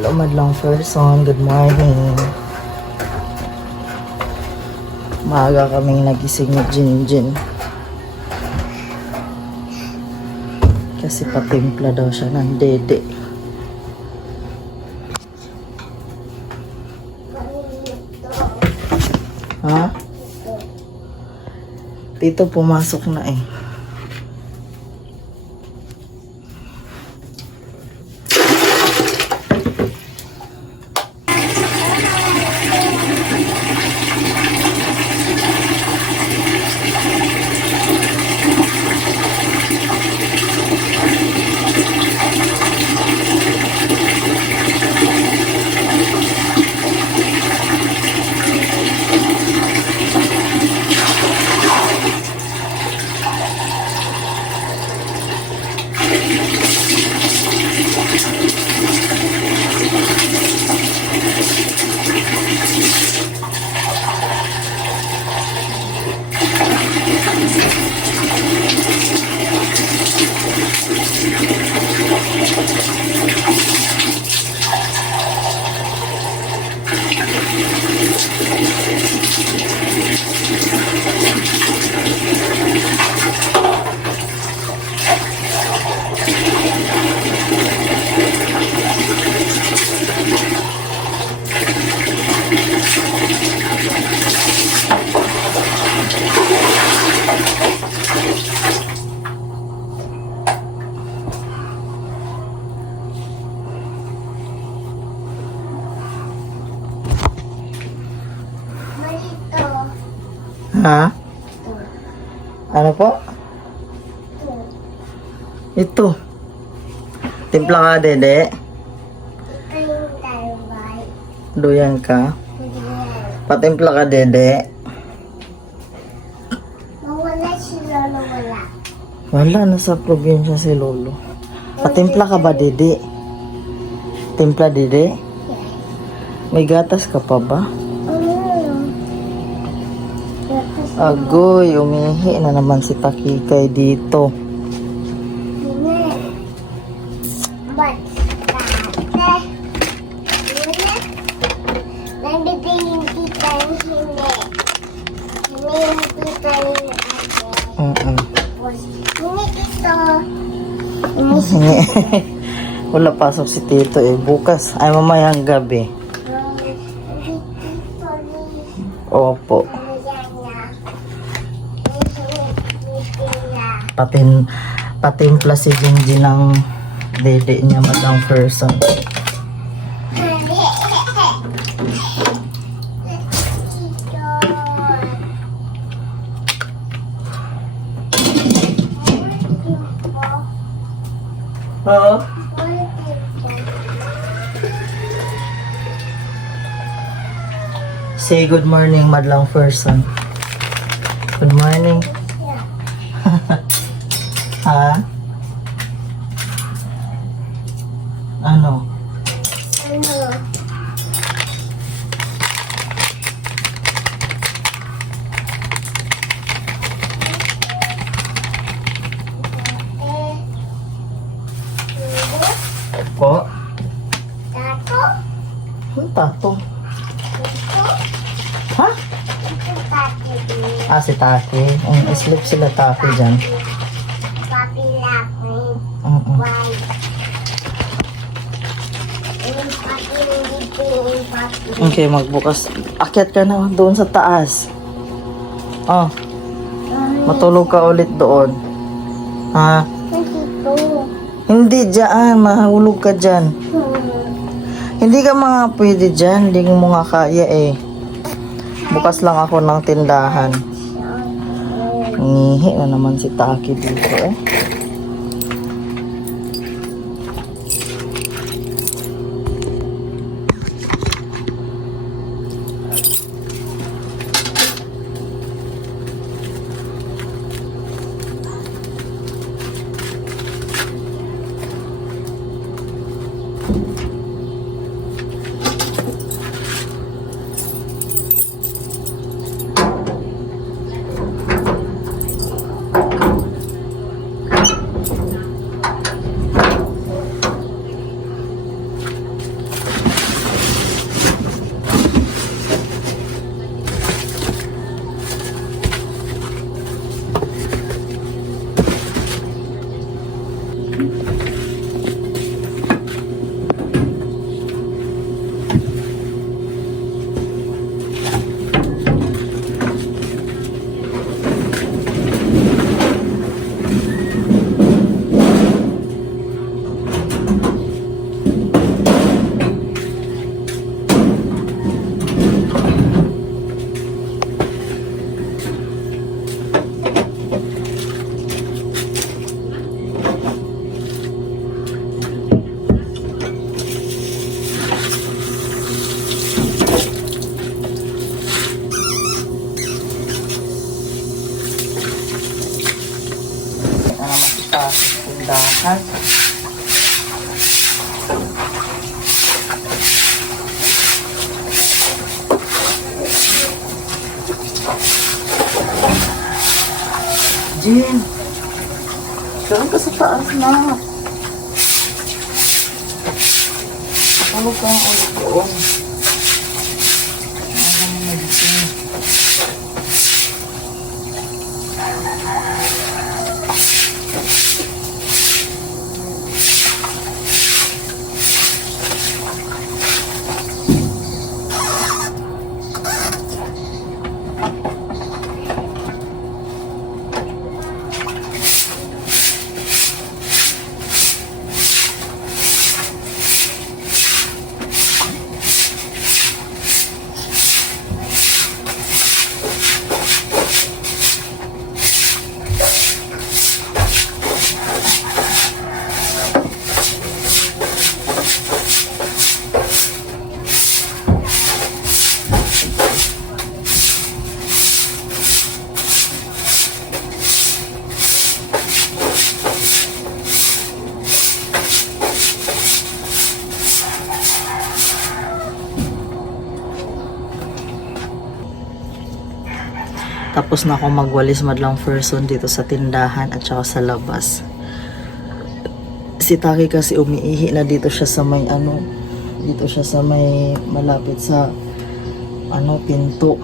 Lumadlang person, good morning. Maaga kaming nagising ni Jinjin. Kasi patimpla daw siya ng dede. Ha? Tito pumasok na eh. Ha? Ano po? Ito. Timpla ka, dede. Duyan ka. Patimpla ka, dede. Mawala si Lolo, wala. Wala, nasa probinsya si Lolo. Patimpla ka ba, dede? Timpla, dede? May gatas ka pa ba? Agoy, umihi na naman si Takikay dito. But, nandito yung tita yung hindi. Hindi yung tita yung ate. Hindi dito. Hingi. Wala pasok si Tito eh. Bukas, ay mamayang gabi. Opo. Patimpla si Jinjin ng dede niya madang person. Oo. Say good morning, madlang person. Good morning. Ha? Ano? Po? Tato? Ano tato? Ha? Ito tati. Ah, si Taki. Sleep sila Taki dyan. Papi Lakmin. Why? Yung papi nandito yung papi. Okay, magbukas. Akyat ka na doon sa taas. Oh, matulog ka ulit doon. Ha? Nandito. Hindi dyan. Mahulog ka dyan. Hindi ka mga pwede dyan. Hindi mo nga kaya eh. Bukas lang ako ng tindahan. Ngihi na naman si Taki dito eh. Jin, saan ka sa taas na? Ano ka ang ulit doon? Ano mo na dito? Tapos na ako magwalis madlang person dito sa tindahan at saka sa labas. Si Taki kasi umiihi na dito siya sa may dito siya sa may malapit sa pinto.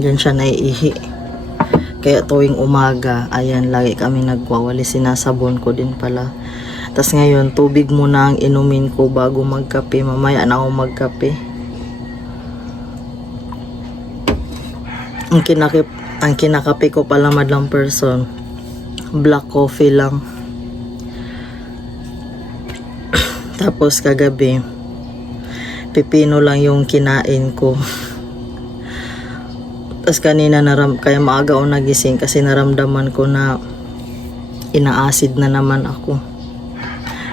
Diyan siya naiihi. Kaya tuwing umaga, ayan, lagi kami nagwawalis. Sinasabon ko din pala. Tapos ngayon, tubig muna ang inumin ko bago magkape. Mamaya na ako magkape. Ang kinakape ko pala madlang person, black coffee lang. Tapos kagabi, pipino lang yung kinain ko. Tapos kanina kaya maaga ako nagising kasi naramdaman ko na ina-acid na naman ako.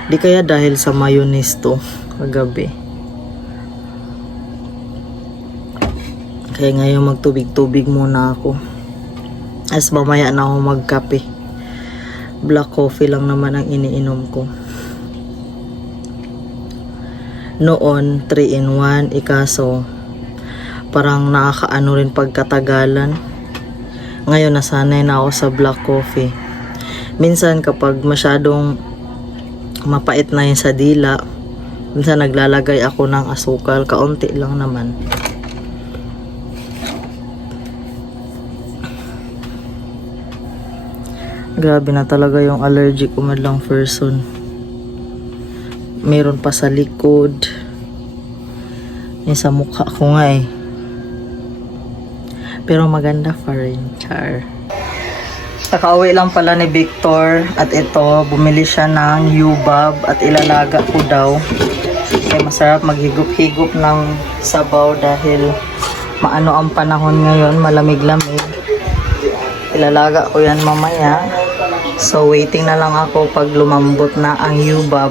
Di kaya dahil sa mayonnaise to kagabi. Kaya ngayon magtubig-tubig muna ako. As mamaya na ako magkape. Black coffee lang naman ang iniinom ko. Noon, 3-in-1. Ikaso, parang nakakaano rin pagkatagalan. Ngayon, nasanay na ako sa black coffee. Minsan, kapag masyadong mapait na yun sa dila, minsan naglalagay ako ng asukal. Kaunti lang naman. Grabe na talaga yung allergic ko madlang person. Meron pa sa likod. Yung sa mukha ko nga eh. Pero maganda pa rin. Char. Nakauwi lang pala ni Victor. At ito, bumili siya ng Yubab. At ilalaga ko daw. Kaya masarap maghigop-higop ng sabaw. Dahil maano ang panahon ngayon. Malamig-lamig. Ilalaga ko yan mamaya. So, waiting na lang ako pag lumambot na ang Yubab.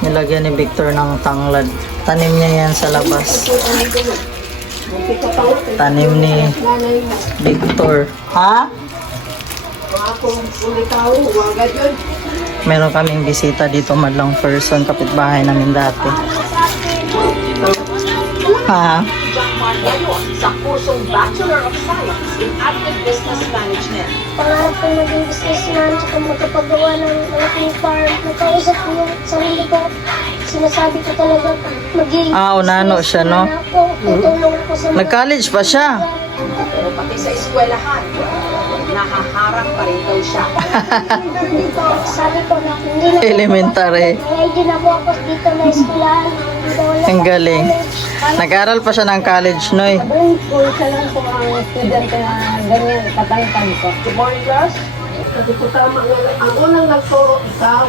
Nilagyan ni Victor ng tanglad. Tanim niya yan sa labas. Tanim ni Victor. Ha? Meron kaming bisita dito madlang person. Kapitbahay namin dati. Ha? Sa kursong Bachelor of Science in Agribusiness Management. Pangarap ko maging businessman at magkapagawa ng malaking farm. Nakausap ko yung sarili ko. Sinasabi ko talaga maging Unano siya, no? ako. Tutulong ko sa mga Nag-college pa siya. Pero pati sa eskwelahan, nakaharang pa rin daw siya. dito. Sabi ko na hindi na Elementary. kaya din ako dito na eskwelahan. Dito wala Ang galing. Nag-aral pa siya ng college, Noy. Isa lang po ang student na ganyan katangkang ko. Good morning, class. Kasi po tama nga, ang unang nagturo ikaw.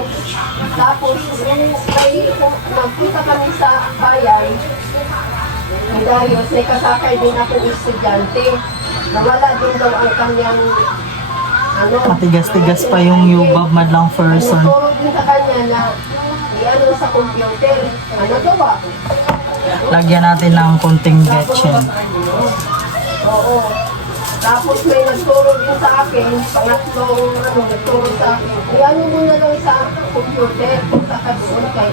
Tapos, nung nagpunta kami sa bayan, ni Darius, may kasakay din akong estudyante. Nawala din daw ang kanyang Matigas-tigas pa yung Yubab madlang person. Nagturo din sa kanya na i-ano sa computer. Ano gawa? Lagyan natin ng konting betchin. Oo. Tapos may nagturo din sa akin, pangatlong nagturo sa akin. I-ano mo na lang sa computer, punta ka doon kay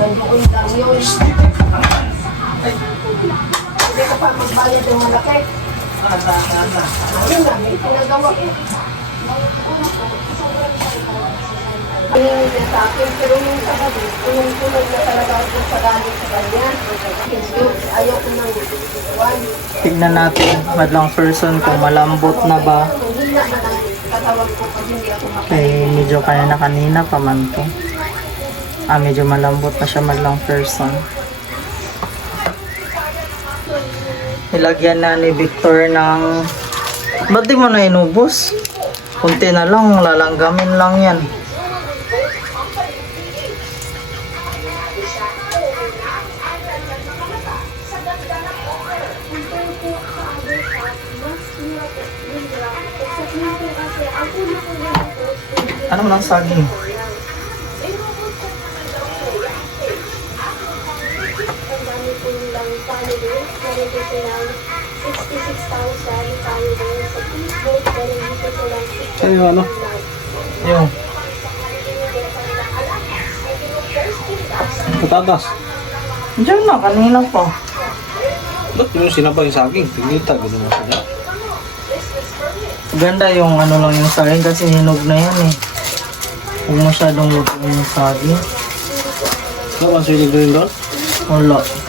nandoon lang yun. Hindi ka pa magbayad ng malaki. Ayun na, may pinagawa ko. Hiningi niya sa akin, pero nung sa gabi, tulong-tulong na talaga ako sa galit sa kanya. Ayaw ko nang one. Tignan natin, madlang person kung malambot na ba. Hindi na ang katawan ko pag hindi ako Medyo kanina pa man to. Medyo malambot na siya madlang person. Nilagyan na ni Victor ng... Ba't di mo na inubos? Kunti na lang, lalanggamin lang yan. Ano man ang saging? Ano ano? Yung Patatas. diyan na, kanina pa. Ba't yung sinabay sa akin? Tingita, gano'n mo siya. Ganda yung ano lang yung saging kasi hinog na yan eh. Huwag masyadong luto yung saging. Ano ang sinig doon doon? Wala.